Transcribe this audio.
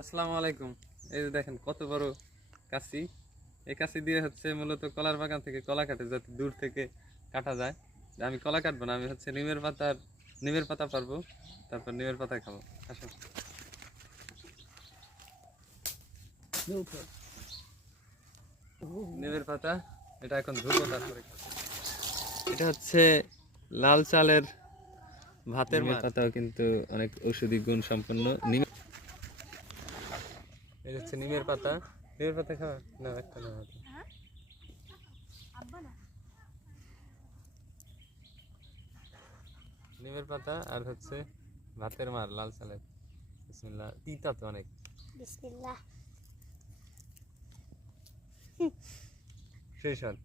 আসসালামু আলাইকুম। এই যে দেখেন কত বড় কাঁচি। এই কাঁচি দিয়ে হচ্ছে মূলত কলার বাগান থেকে কলা কাটে, যাতে দূর থেকে কাটা যায়। আমি কলা কাটবো না, আমি হচ্ছে নিমের পাতা পারবো, তারপর নিমের পাতা খাবো। আসুন। নিমের পাতা, এটা এখন ধুবো, তারপরে খাবো। এটা হচ্ছে লাল চালের ভাতের নিমের পাতাও কিন্তু অনেক ঔষধি গুণ সম্পন্ন। এই হচ্ছে নিমের পাতা। নিমের পাতা খাওয়া না, একটা না নিমের পাতা আর হচ্ছে ভাতের মার লাল চালের। বিসমিল্লাহ। তিতা তো অনেক। বিসমিল্লাহ। সেই স্বাদ।